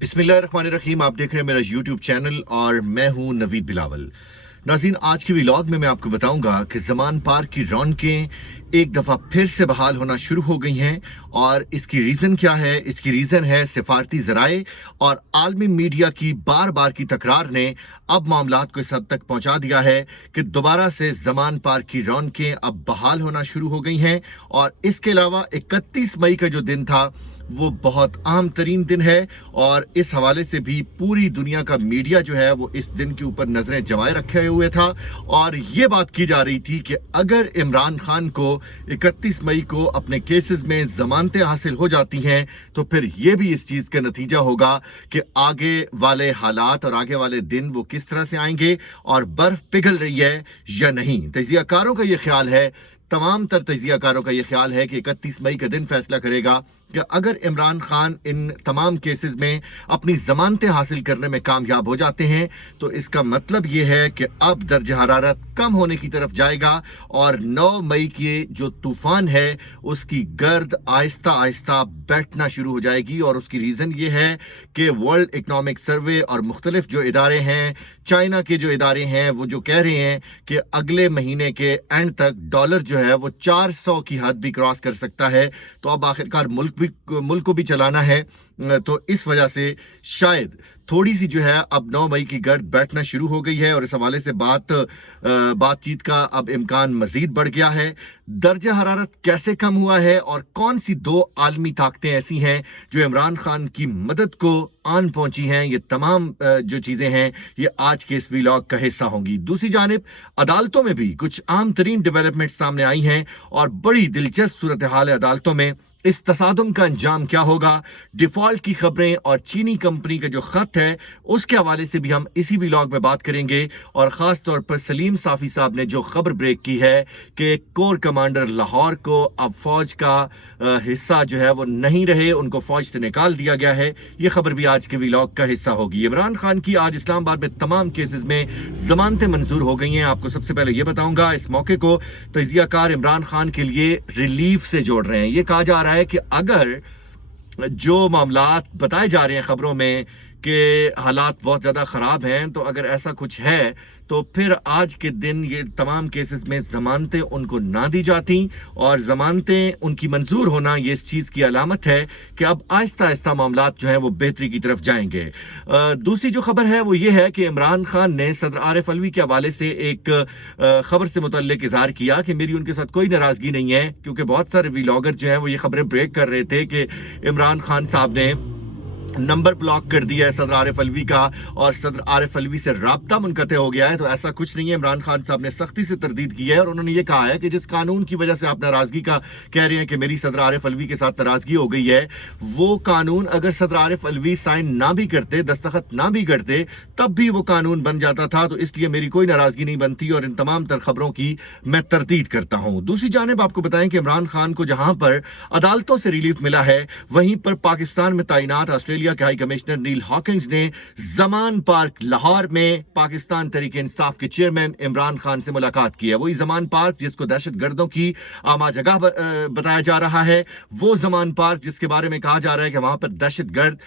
बिस्मिल्लाहिर्रहमानिर्रहीम। आप देख रहे हैं मेरा यूट्यूब चैनल और मैं हूं नवीद बिलावल। नाज़रीन, आज के व्लॉग में मैं आपको बताऊंगा कि ज़मान पार्क की रौनकें एक दफ़ा फिर से बहाल होना शुरू हो गई हैं और इसकी रीज़न क्या है? इसकी रीज़न है सिफारती ज़राए और आलमी मीडिया की बार बार की तकरार ने अब मामलात को इस हद तक पहुंचा दिया है कि दोबारा से ज़मान पार्क की रौनकें अब बहाल होना शुरू हो गई हैं। और इसके अलावा 31 मई का जो दिन था वो बहुत अहम तरीन दिन है और इस हवाले से भी पूरी दुनिया का मीडिया जो है वो इस दिन के ऊपर नजरें जमाए रखे हुए था। और ये बात की जा रही थी कि अगर इमरान खान को 31 मई को अपने केसेस में जमानतें हासिल हो जाती हैं तो फिर ये भी इस चीज का नतीजा होगा कि आगे वाले हालात और आगे वाले दिन वो किस तरह से आएंगे और बर्फ पिघल रही है या नहीं। तजियाकारों का ये ख्याल है, तमाम तर तजियाकारों का यह ख्याल है कि 31 मई का दिन फैसला करेगा कि अगर इमरान खान इन तमाम केसेस में अपनी जमानतें हासिल करने में कामयाब हो जाते हैं तो इसका मतलब यह है कि अब दर्ज हरारत कम होने की तरफ जाएगा और 9 मई के जो तूफान है उसकी गर्द आहिस्ता आहिस्ता बैठना शुरू हो जाएगी। और उसकी रीज़न ये है कि वर्ल्ड इकनॉमिक सर्वे और मुख्तलिफ जो इदारे हैं, चाइना के जो इदारे हैं, वो जो कह रहे हैं कि अगले महीने के एंड तक डॉलर जो है वो 400 की हद भी क्रॉस कर सकता है। तो अब आखिरकार मुल्क को भी चलाना है, तो इस वजह से शायद थोड़ी सी जो है अब 9 मई की गर्द बैठना शुरू हो गई है और इस हवाले से बातचीत का अब इम्कान मजीद बढ़ गया है। दर्जा हरारत कैसे कम हुआ है और कौन सी दो आलमी ताकतें ऐसी हैं जो इमरान खान की मदद को आन पहुंची हैं, ये तमाम जो चीज़ें हैं ये आज के इस व्लॉग का हिस्सा होंगी। दूसरी जानिब अदालतों में भी कुछ आम तरीन डेवलपमेंट सामने आई हैं और बड़ी दिलचस्प सूरत हाल है अदालतों में। इस तसादुम का अंजाम क्या होगा, डिफॉल्ट की खबरें और चीनी कंपनी का जो खत है उसके हवाले से भी हम इसी व्लॉग में बात करेंगे। और ख़ास तौर पर सलीम साफ़ी साहब ने जो खबर ब्रेक की है कि कोर कमांडर लाहौर को अब फौज का हिस्सा जो है वो नहीं रहे, उनको फौज से निकाल दिया गया है, ये खबर भी आज के व्लॉग का हिस्सा होगी। इमरान खान की आज इस्लामाबाद में तमाम केसेस में जमानतें मंजूर हो गई हैं। आपको सबसे पहले ये बताऊंगा, इस मौके को तजियाकार इमरान खान के लिए रिलीफ से जोड़ रहे हैं। ये कहा जा रहा है कि अगर जो मामलात बताए जा रहे हैं खबरों में कि हालात बहुत ज़्यादा ख़राब हैं, तो अगर ऐसा कुछ है तो फिर आज के दिन ये तमाम केसेस में ज़मानतें उनको ना दी जाती और ज़मानतें उनकी मंजूर होना ये इस चीज़ की अलामत है कि अब आहिस्ता आहिस्ता मामलात जो हैं वो बेहतरी की तरफ जाएंगे। दूसरी जो खबर है वो ये है कि इमरान खान ने सदर आरिफ अलवी के हवाले से एक खबर से मुतल्लिक इज़हार किया कि मेरी उनके साथ कोई नाराज़गी नहीं है, क्योंकि बहुत सारे व्लॉगर जो हैं वो ये खबरें ब्रेक कर रहे थे कि इमरान खान साहब ने नंबर ब्लॉक कर दिया है सदर आरिफ अलवी का और सदर आरिफ अलवी से राब्ता मुनक़ते हो गया है। तो ऐसा कुछ नहीं है। इमरान खान साहब ने सख्ती से तरदीद की है और उन्होंने ये कहा है कि जिस कानून की वजह से आप नाराजगी का कह रहे हैं कि मेरी सदर आरिफ अलवी के साथ नाराजगी हो गई है, वो कानून अगर सदर आरिफ अलवी साइन ना भी करते, दस्तखत ना भी करते, तब भी वो कानून बन जाता था। तो इसलिए मेरी कोई नाराजगी नहीं बनती और इन तमाम तर खबरों की मैं तरदीद करता हूँ। दूसरी जानिब आपको बताएं कि इमरान खान को जहां पर अदालतों से रिलीफ मिला है, वहीं पर पाकिस्तान में तैनात ऑस्ट्रेलिया के हाई कमिश्नर नील हॉकिंस ने ज़मान पार्क लाहौर में पाकिस्तान तहरीक इंसाफ के चेयरमैन इमरान खान से मुलाकात की है। वही ज़मान पार्क जिसको दहशतगर्दों की आमा जगह बताया जा रहा है, वो ज़मान पार्क जिसके बारे में कहा जा रहा है कि वहां पर दहशतगर्द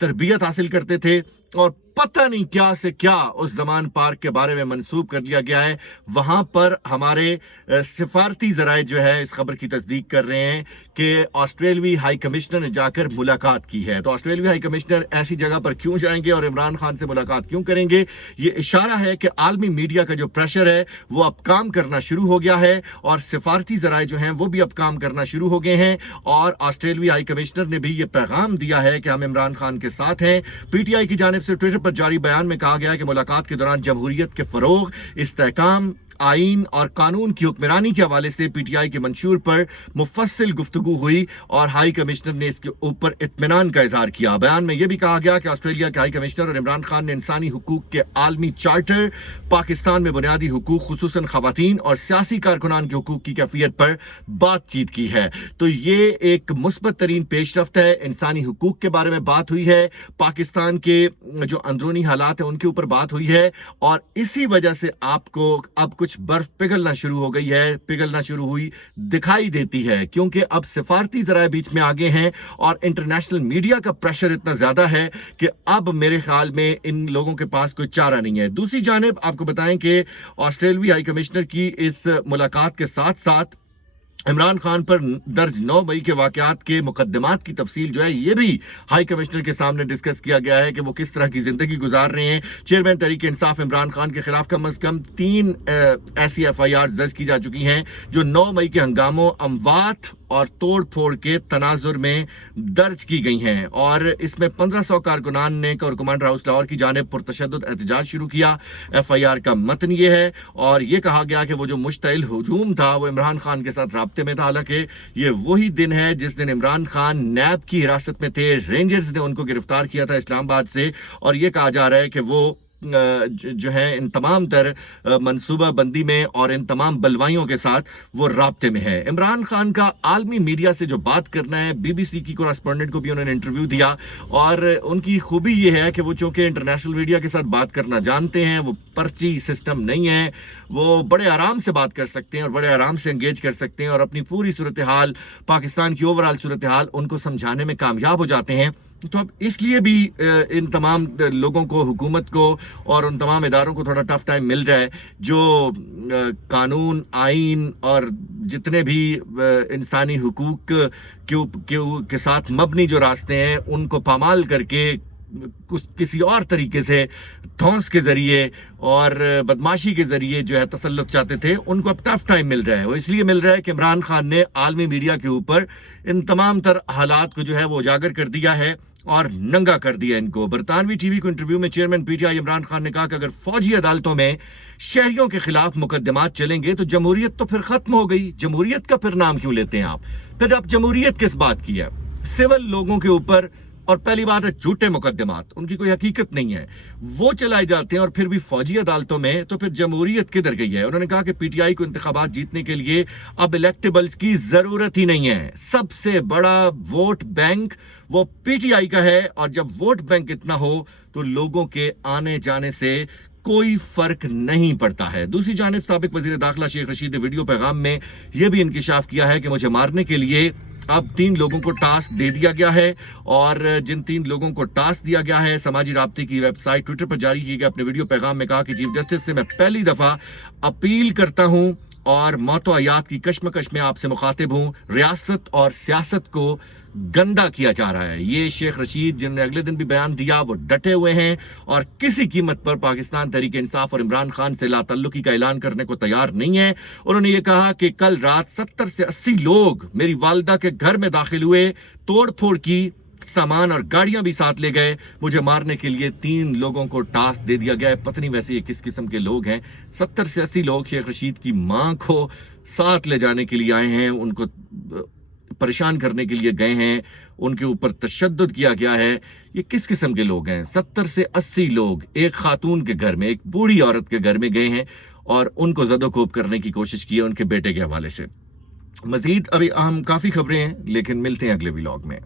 तरबियत हासिल करते थे और पता नहीं क्या से क्या उस ज़मान पार्क के बारे में मंसूब कर लिया गया है। वहां पर हमारे सिफारती ज़राए जो है इस खबर की तस्दीक कर रहे हैं कि ऑस्ट्रेलवी हाई कमिश्नर ने जाकर मुलाकात की है। तो ऑस्ट्रेलवी हाई कमिश्नर ऐसी जगह पर क्यों जाएंगे और इमरान खान से मुलाकात क्यों करेंगे? ये इशारा है कि आलमी मीडिया का जो प्रेशर है वो अब काम करना शुरू हो गया है और सिफारती ज़राए जो हैं वो भी अब काम करना शुरू हो गए हैं। और ऑस्ट्रेलवी हाई कमिश्नर ने भी ये पैगाम दिया है कि हम इमरान खान के साथ हैं। पीटीआई की जानिब से ट्विटर पर जारी बयान में कहा गया है कि मुलाकात के दौरान जमहूरियत के फरोग, इस्तेहकाम, आईन और कानून की हुक्मरानी के हवाले से पीटीआई के मंशूर पर मुफस्सिल गुफ्तगू हुई और हाई कमिश्नर ने इसके ऊपर इत्मीनान का इजहार किया। बयान में यह भी कहा गया कि ऑस्ट्रेलिया के हाई कमिश्नर और इमरान खान ने इंसानी हुकूक के आलमी चार्टर, पाकिस्तान में बुनियादी हुकूक खुसूसन खवातीन और सियासी कारकुनान के हुकूक की कैफियत पर बातचीत की है। तो ये एक मुस्बत तरीन पेशरफ्त है। इंसानी हुकूक के बारे में बात हुई है, पाकिस्तान के जो अंदरूनी हालात हैं उनके ऊपर बात हुई है और इसी वजह से आपको अब कुछ कुछ बर्फ पिघलना शुरू हो गई है, पिघलना शुरू हुई दिखाई देती है, क्योंकि अब सिफारती ज़राए बीच में आगे हैं और इंटरनेशनल मीडिया का प्रेशर इतना ज़्यादा है कि अब मेरे ख्याल में इन लोगों के पास कोई चारा नहीं है। दूसरी जानिब आपको बताएं कि ऑस्ट्रेलियाई हाई कमिश्नर की इस मुलाकात के साथ साथ इमरान खान पर दर्ज 9 मई के वाकयात के मुकदमात की तफसील जो है ये भी हाई कमिश्नर के सामने डिस्कस किया गया है कि वो किस तरह की जिंदगी गुजार रहे हैं। चेयरमैन तहरीक इंसाफ इमरान खान के खिलाफ कम अज कम 3 ऐसी FIR दर्ज की जा चुकी हैं जो 9 मई के हंगामों, अमवात और तोड़ फोड़ के तनाजुर में दर्ज की गई हैं और इसमें 1500 कारकुनान ने और कमांडर हाउस लाहौर की जानिब पुरतशद्दुद एहतजाज शुरू किया। FIR का मतन ये है और ये कहा गया कि वो जो मुश्तइल हुजूम था वो इमरान खान के साथ राब्ते में था। हालांकि ये वही दिन है जिस दिन इमरान खान नैब की हिरासत में थे, रेंजर्स ने उनको गिरफ्तार किया था इस्लामाबाद से और ये कहा जा रहा है कि वो जो है इन तमाम तर मनसूबा बंदी में और इन तमाम बलवाइयों के साथ वो राब्ते में है। इमरान खान का आलमी मीडिया से जो बात करना है, BBC की कोरेस्पोंडेंट को भी उन्होंने इंटरव्यू दिया और उनकी खूबी ये है कि वो चूंकि इंटरनेशनल मीडिया के साथ बात करना जानते हैं, वो पर्ची सिस्टम नहीं है, वो बड़े आराम से बात कर सकते हैं और बड़े आराम से एंगेज कर सकते हैं और अपनी पूरी सूरत हाल, पाकिस्तान की ओवरऑल सूरत हाल उनको समझाने में कामयाब हो जाते हैं। तो अब इसलिए भी इन तमाम लोगों को, हुकूमत को और उन तमाम इदारों को थोड़ा टफ टाइम मिल रहा है जो कानून, आइन और जितने भी इंसानी हुकूक के साथ मबनी जो रास्ते हैं उनको पामाल करके किसी और तरीके से धौंस के जरिए और बदमाशी के जरिए जो है तसल्लुक चाहते थे, उनको अब टफ टाइम मिल रहा है। वो इसलिए मिल रहा है कि इमरान खान ने आलमी मीडिया के ऊपर इन तमाम तर हालात को जो है वो उजागर कर दिया है और नंगा कर दिया इनको। बरतानवी TV को इंटरव्यू में चेयरमैन PTI इमरान खान ने कहा कि अगर फौजी अदालतों में शहरियों के खिलाफ मुकदमात चलेंगे तो जमहूरियत तो फिर खत्म हो गई। जमहूरियत का फिर नाम क्यों लेते हैं आप? फिर अब जमहूरियत किस बात की है? सिविल लोगों के ऊपर, और पहली बात है झूठे मुकदमात, उनकी कोई हकीकत नहीं है, वो चलाए जाते हैं और फिर भी फौजी अदालतों में, तो फिर जमहूरियत किधर गई है? उन्होंने कहा कि PTI को इंतखाबात जीतने के लिए अब इलेक्टेबल्स की जरूरत ही नहीं है। सबसे बड़ा वोट बैंक वो PTI का है और जब वोट बैंक इतना हो तो लोगों के आने जाने से कोई फर्क नहीं पड़ता है। दूसरी जानिब साबिक वजीर दाखिला शेख रशीद ने वीडियो पैगाम में यह भी इंकिशाफ किया है कि मुझे मारने के लिए अब 3 लोगों को टास्क दे दिया गया है और जिन 3 लोगों को टास्क दिया गया है, समाजी राब्ते की वेबसाइट ट्विटर पर जारी किए गए अपने वीडियो पैगाम में कहा कि चीफ जस्टिस से मैं पहली दफा अपील करता हूं और मौत हयात की कश्मकश में आपसे मुखातिब हूं। रियासत और सियासत को गंदा किया जा रहा है। ये शेख रशीद जिन्होंने अगले दिन भी बयान दिया, वो डटे हुए हैं और किसी कीमत पर पाकिस्तान तहरीक इंसाफ और इमरान खान से लाताल्लुकी का ऐलान करने को तैयार नहीं है। उन्होंने ये कहा कि कल रात 70 से 80 लोग मेरी वालिदा के घर में दाखिल हुए, तोड़ फोड़ की, सामान और गाड़ियां भी साथ ले गए। मुझे मारने के लिए 3 लोगों को टास्क दे दिया गया है। पता नहीं वैसे ये किस किस्म के लोग हैं। 70 से 80 लोग शेख रशीद की मां को साथ ले जाने के लिए आए हैं, उनको परेशान करने के लिए गए हैं, उनके ऊपर तशद्दुद किया गया है। ये किस किस्म के लोग हैं? 70 से 80 लोग एक खातून के घर में, एक बूढ़ी औरत के घर में गए हैं और उनको ज़दोकोब करने की कोशिश की है उनके बेटे के हवाले से। मजीद अभी अहम काफ़ी खबरें हैं, लेकिन मिलते हैं अगले व्लॉग में।